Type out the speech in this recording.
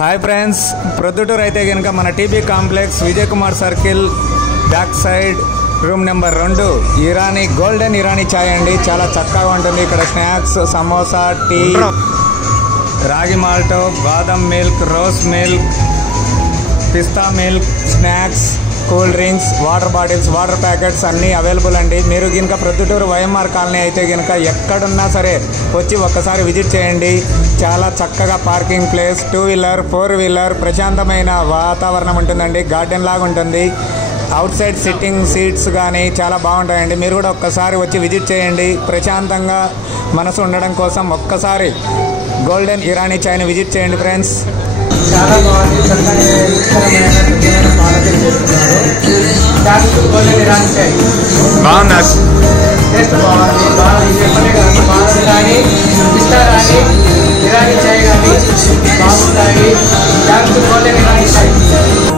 Hi friends, Proddatur అయితే కనుక మన TB complex Vijay Kumar circle back side room number 2 Irani golden Irani chai అండి. చాలా చక్కగా ఉంటుంది. ఇక్కడ snacks, samosa, tea, ragi malto, బాదం మిల్క్, రోస్ మిల్క్, పిస్తా milk, snacks, cool drinks, water bottles, water packets అన్నీ అవైలబుల్ అండి. మీరు కనుక ప్రొద్దుటూరు వైఎంఆర్ కాలనీ అయితే కనుక ఎక్కడున్నా సరే వచ్చి ఒక్కసారి విజిట్ చేయండి. చాలా చక్కగా పార్కింగ్ ప్లేస్, 2 వీలర్ 4 వీలర్ ప్రశాంతమైన వాతావరణం ఉంటుందండి. గార్డెన్ లాగా ఉంటుంది. అవుట్ సైడ్ సిట్టింగ్ సీట్స్ కానీ చాలా బాగుంటాయండి. మీరు కూడా ఒక్కసారి వచ్చి విజిట్ చేయండి. ప్రశాంతంగా మనసు ఉండడం కోసం ఒక్కసారి గోల్డెన్ ఇరానీ చాయ్ని విజిట్ చేయండి ఫ్రెండ్స్. చాలా బాగుంది. చక్కని రుచికరమైన పాలకులు చేస్తున్నారు. గోల్డెన్ ఇరానీ చాయ్ బాగుంది. టేస్ట్ బాగుంది. చెప్పలే కానీ బాగుంది. కానీ పిస్తా కానీ ఇరానీ చాయ్ కానీ బాగుంది.